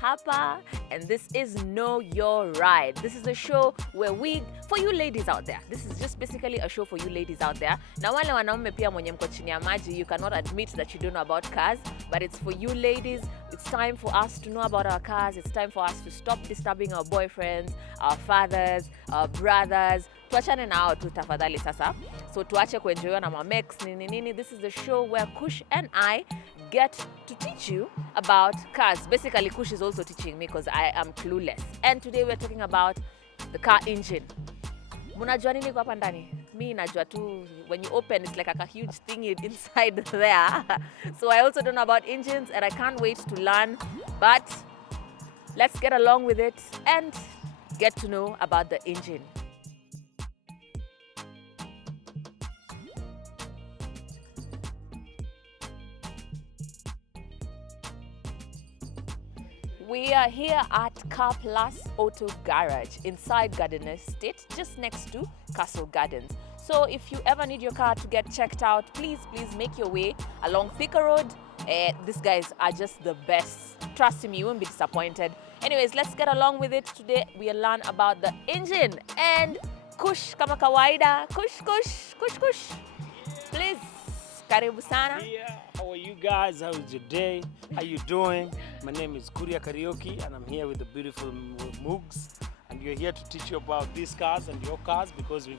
hapa, and this is Know Your Ride. This is a show where for you ladies out there, this is just basically a show for you ladies out there. Na wale wanaume pia mwenye mko chini ya maji, you cannot admit that you don't know about cars, but it's for you ladies. It's time for us to know about our cars. It's time for us to stop disturbing our boyfriends, our fathers, our brothers. Tuachane nao tu tafadhali sasa. So tuache kuenjoy na mamex nini. This is the show where Kush and I get to teach you about cars. Basically, Kush is also teaching me because I am clueless. And today we're talking about the car engine. Munajua nini kwa hapa ndani? Mi najua tu, when you open, it's like a huge thing inside there. So I also don't know about engines and I can't wait to learn. But let's get along with it and get to know about the engine. We are here at Car Plus Auto Garage inside Garden Estate, just next to Castle Gardens. So if you ever need your car to get checked out, please make your way along Thika Road. These guys are just the best. Trust me, you won't be disappointed. Anyways, let's get along with it. Today we will learn about the engine. And Kush kama kawaida. Kush. Please. Karibu sana. Yeah, how are you guys? How is your day? How you doing? My name is Kuria Karaoke and I'm here with the beautiful MUGZ. And we're here to teach you about these cars and your cars because we've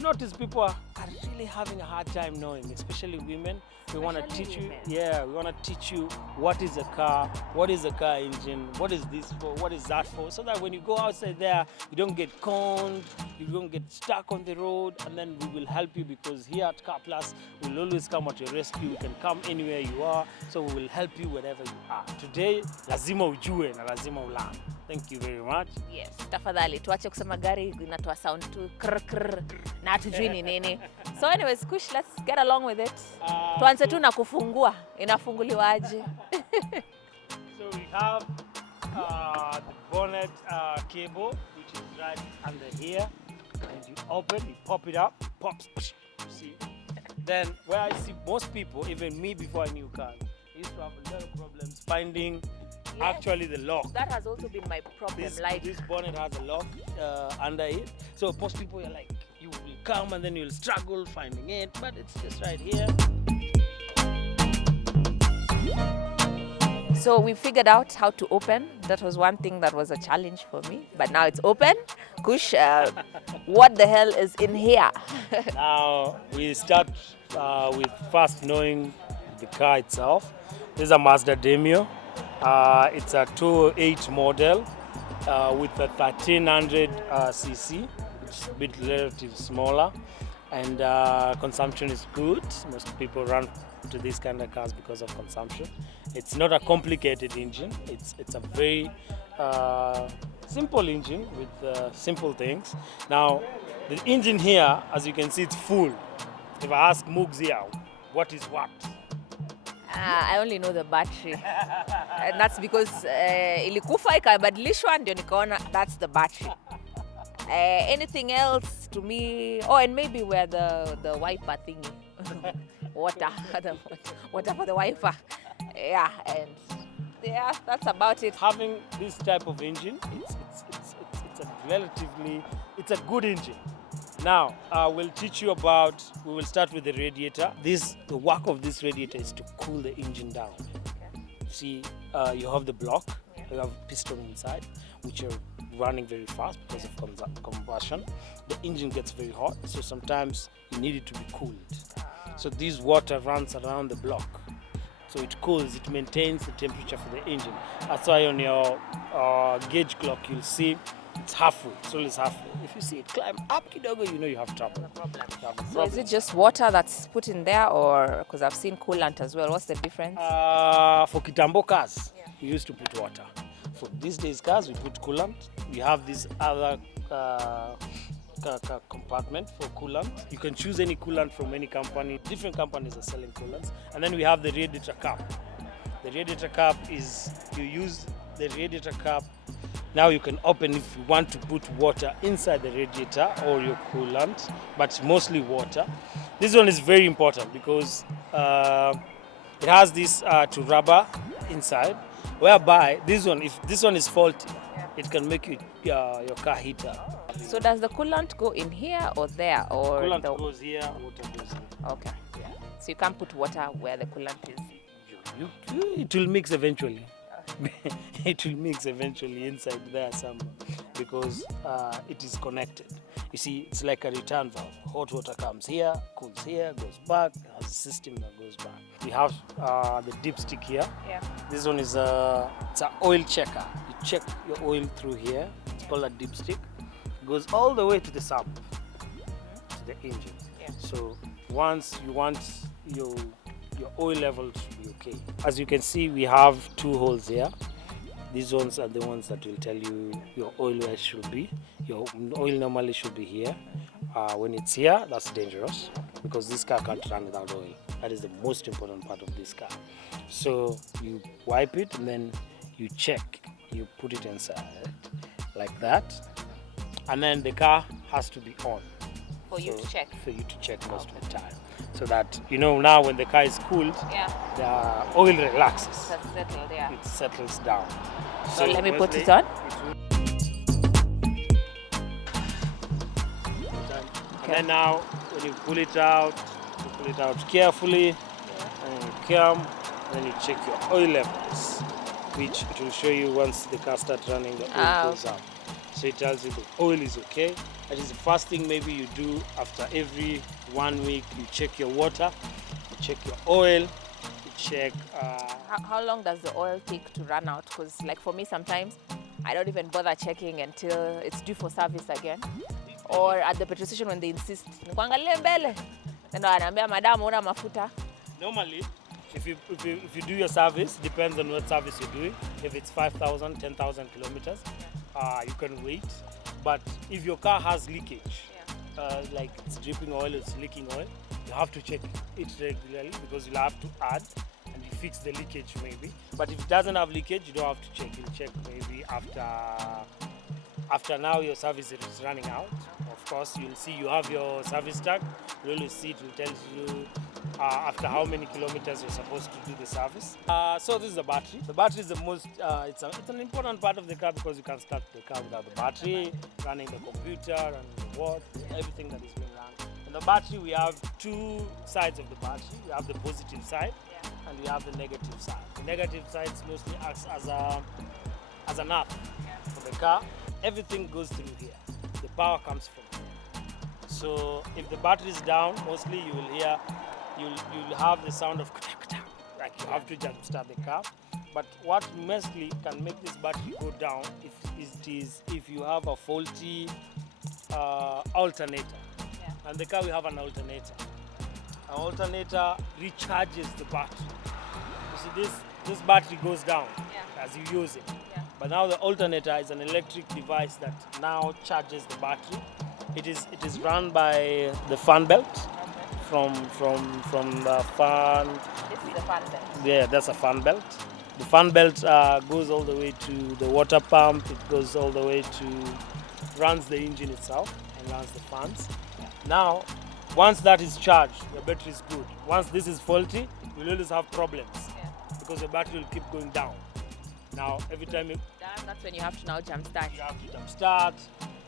noticed people are really having a hard time knowing, especially women. We want to teach you, we want to teach you what is a car, what is a car engine, what is this for, what is that for, so that when you go outside there, you don't get conned, you don't get stuck on the road, and then we will help you because here at Car Plus, we'll always come at your rescue. You can come anywhere you are, so we will help you wherever you are. Today, lazima ujue na lazima ulan. Thank you very much. Yes, tafadhali tuache kusema gari inatoa sound tu krr na hatujui ni nini. So anyways, Kush, let's get along with it. Tuanze tu na kufungua. Inafunguliwaje? So we have the bonnet cable, which is right under here. And you open, you pop it up, pops, you see. Then where I see most people, even me before I knew cars, used to have a lot of problems finding actually the lock. That has also been my problem. This bonnet has a lock under it. So most people are like, you will come and then you'll struggle finding it, but it's just right here. So we figured out how to open. That was one thing that was a challenge for me, but now it's open. Kush, what the hell is in here? Now we start with first knowing the car itself. This is a Mazda Demio. It's a 208 model with a 1300 cc, which is a bit relatively smaller, and consumption is good. Most people run to these kind of cars because of consumption. It's not a complicated engine. It's a very simple engine with simple things. Now, the engine here, as you can see, it's full. If I ask MUGZ here, what is what? I only know the battery. And that's because ilikufa ikabadilishwa ndio nikaona that's the battery. Anything else to me, and maybe where the wiper thingy. water for the wiper. Yeah, and that's about it. Having this type of engine, it's a good engine. Now, we'll teach you about, we will start with the radiator. The work of this radiator is to cool the engine down. Okay. See, you have the block, you have piston inside, which are running very fast because of combustion. The engine gets very hot, so sometimes you need it to be cooled. So this water runs around the block. So it cools, it maintains the temperature for the engine. That's why on your gauge clock, you'll see it's half full, it's always half full. If you see it climb up kidogo, you know you have trouble. No problem. So is it just water that's put in there, or because I've seen coolant as well? What's the difference? For Kitambo cars, we used to put water. For these days cars, we put coolant. We have this other compartment for coolant. You can choose any coolant from any company. Different companies are selling coolants. And then we have the radiator cap. The radiator cap is, you use the radiator cap. Now you can open if you want to put water inside the radiator or your coolant, but mostly water. This one is very important because it has this to rubber inside. whereby this one, if this one is faulty, Yeah. it can make your car heat up. So does the coolant go in here or there, or Coolant the... goes here, water goes here. Okay. So you can't put water where the coolant is. It will mix eventually. It will mix eventually inside there somewhere because it is connected. You see, it's like a return valve. Hot water comes here, cools here, goes back, has a system that goes back. We have the dipstick here. Yeah. This one is it's an oil checker. You check your oil through here. It's called a dipstick. It goes all the way to the sump, to the engine. Yeah. So once you want your oil level to be okay. As you can see, we have two holes here. These ones are the ones that will tell you your oil where it should be. Your oil normally should be here. When it's here, that's dangerous because this car can't run without oil. That is the most important part of this car. So you wipe it and then you check. You put it inside like that. And then the car has to be on. For you to check. For you to check most of the time. So that, you know, now when the car is cooled, Yeah. the oil relaxes. That's settled, yeah. It settles down. So let me put mostly it on. And then now, when you pull it out carefully, and you come, and then you check your oil levels, which it will show you once the car starts running, the oil goes up. So it tells you the oil is okay. That is the first thing maybe you do after every 1 week. You check your water, you check your oil, you check. How long does the oil take to run out? Because like for me, sometimes I don't even bother checking until it's due for service again. Or at the petrol station when they insist, "Nikuangalie mbele." Then anaambia, "Madam, una mafuta." Normally, if you do your service, depends on what service you're doing. If it's 5,000, 10,000 kilometers, you can wait. But if your car has leakage, like it's dripping oil, it's leaking oil, you have to check it regularly because you'll have to add and you fix the leakage maybe. But if it doesn't have leakage, you don't have to check. You'll check maybe after now your service is running out. Of course, you'll see you have your service tag. You always see it will tell you after how many kilometers you're supposed to do the service. So this is the battery. The battery is the most, it's an important part of the car because you can start the car without the battery, running the computer, running the watch, everything that is being run. In the battery, we have two sides of the battery. We have the positive side and we have the negative side. The negative side mostly acts as an earth for the car. Everything goes through here. The power comes from here. So if the battery is down, mostly you will hear, you'll have the sound of like you have to jump start the car. But what mostly can make this battery go down if you have a faulty alternator. Yeah. And the car we have an alternator. An alternator recharges the battery. You see this battery goes down as you use it. Yeah. But now the alternator is an electric device that now charges the battery. It is run by the fan belt. Okay. From the fan. This is the fan belt. Yeah, that's a fan belt. The fan belt goes all the way to the water pump. It goes all the way to runs the engine itself and runs the fans. Now, once that is charged, your battery is good. Once this is faulty, you'll always have problems because your battery will keep going down. Now, every time That's when you have to now jump start. you have to jump start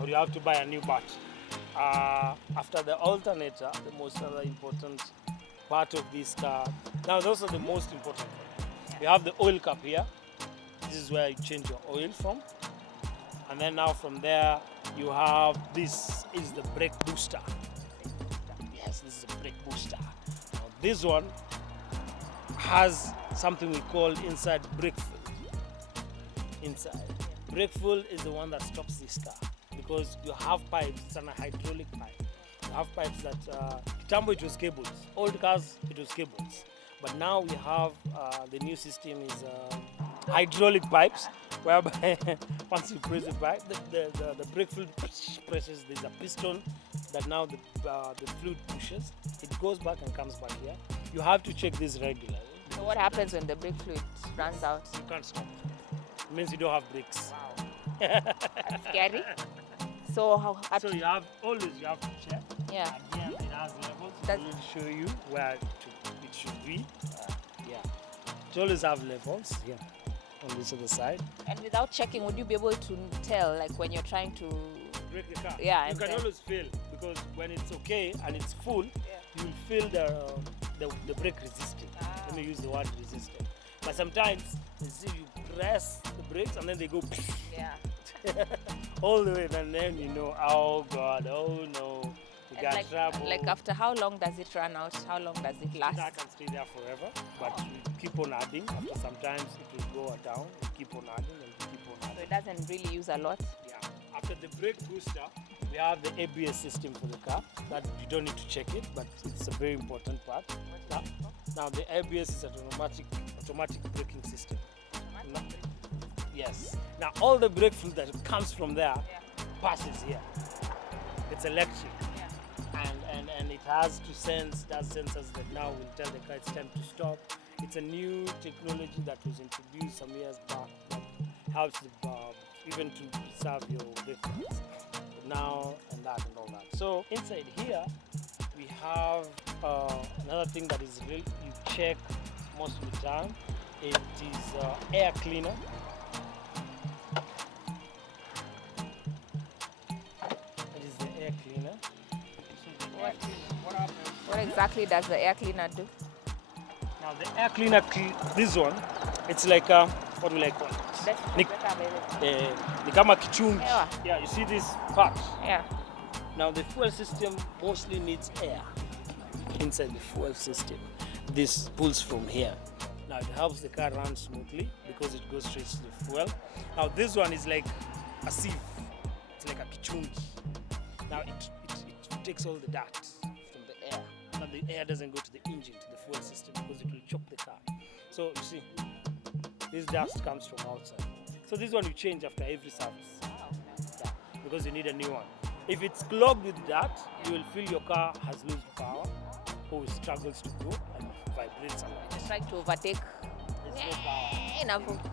or you have to buy a new battery. After the alternator, the most other important part of this car. Now, those are the most important part. You have the oil cap here. This is where you change your oil from. And then now from there, you have this is the brake booster. Yes, this is a brake booster. Now, this one has something we call inside brake fluid. Inside. Brake fluid is the one that stops this car because you have pipes, it's an hydraulic pipe. You have pipes that, Kitambo it was cables, old cars it was cables. But now we have, the new system is hydraulic pipes, whereby once you press the pipe, the brake fluid presses, there's a piston that now the fluid pushes, it goes back and comes back here. You have to check this regularly. So what happens when the brake fluid runs out? You can't stop. It means you don't have brakes. Wow. That's scary. So how? So you have to check. Yeah. And here it has levels. It will show you where it should be. Yeah. It always have levels. Yeah. on this other side. And without checking, would you be able to tell, like when you're trying to Break the car. Yeah, You and can then- always feel, because when it's okay and it's full, you'll feel the brake resisting. Let me use the word resisting. But sometimes you see you press the brakes and then they go Yeah. all the way, and then you know, oh God, oh no, you got trouble. like after how long does it run out? How long does it last? That can stay there forever, but we keep on adding. After sometimes it will go down. We keep on adding and we keep on So adding. it doesn't really use a lot. Yeah. After the brake booster, we have the ABS system for the car. That you don't need to check it, but it's a very important part. Now the ABS is an automatic braking system. Yes. Now all the brake fluid that comes from there passes here. It's electric. And it has to sense, that sensors that now will tell the car it's time to stop. It's a new technology that was introduced some years back that helps even to preserve your vehicles. Now and that and all that. So inside here we have another thing that is real, you check most of the time. It is air cleaner. It is the air cleaner. What exactly does the air cleaner do? Now the air cleaner, this one, it's like what do I call it? Ni kama kichungi. Yeah. Yeah, you see this part? Yeah. Now the fuel system mostly needs air inside the fuel system. This pulls from here. Now it helps the car run smoothly because it goes straight to the fuel. Now this one is like a sieve. It's like a kichungi. Now it takes all the dirt from the air. Now the air doesn't go to the engine, to the fuel system, because it will choke the car. So you see, this dust comes from outside. So this one you change after every service. Yeah, because you need a new one. If it's clogged with dirt, you will feel your car has lost power or struggles to go and vibrates a lot. Just trying to overtake.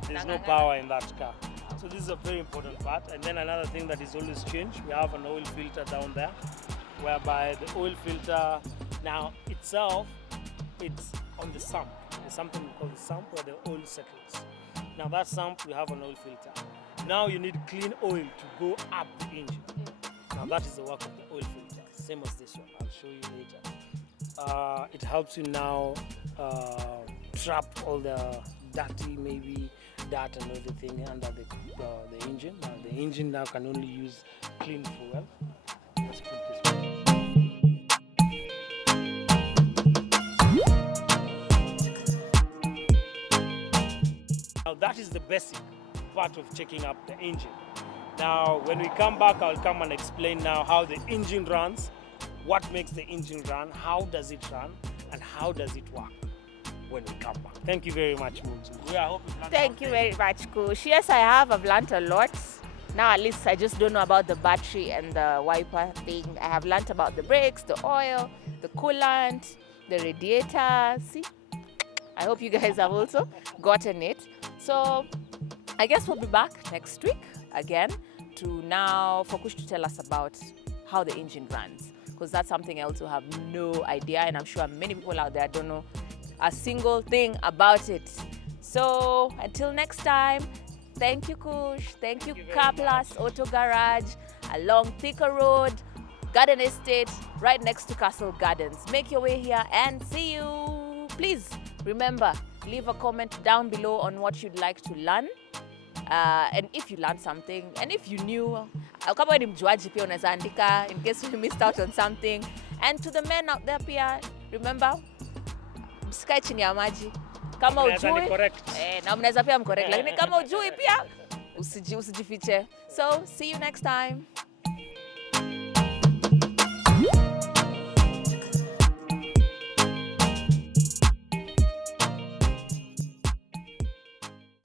There's no power in that car. So this is a very important part. And then another thing that is always changed, we have an oil filter down there, whereby the oil filter now itself, it's on the sump. There's something we call the sump where the oil settles. Now that sump, we have an oil filter. Now you need clean oil to go up the engine. Now that is the work of the oil filter, same as this one. I'll show you later. It helps you now trap all the dirty, maybe dirt and everything under the engine. Now the engine now can only use clean fuel. Let's put this one. Now that is the basic part of checking up the engine. Now when we come back, I'll come and explain now how the engine runs, what makes the engine run, how does it run, and how does it work when we come back. Thank you very much, MUGZ. I hope you've learned Thank you something. very much, Kush. Yes, I have. I've learned a lot. Now at least I just don't know about the battery and the wiper thing. I have learned about the brakes, the oil, the coolant, the radiator. See? I hope you guys have also gotten it. So I guess we'll be back next week again for Kush to tell us about how the engine runs, because that's something I also have no idea, and I'm sure many people out there don't know a single thing about it. So until next time, thank you, Kush. Thank you, very Car much. Plus Auto Garage along Thika Road, Garden Estate, right next to Castle Gardens. Make your way here and see you. Please remember, leave a comment down below on what you'd like to learn. And if you learned something, and if you knew, kama ni mjuaji pia unaweza andika in case you missed out on something. And to the men out there pia, remember, msikae chini ya maji. Kama Mnaweza ujui, ni correct. na mnaweza pia mcorrect, lakini kama ujui pia usijifiche. So, see you next time.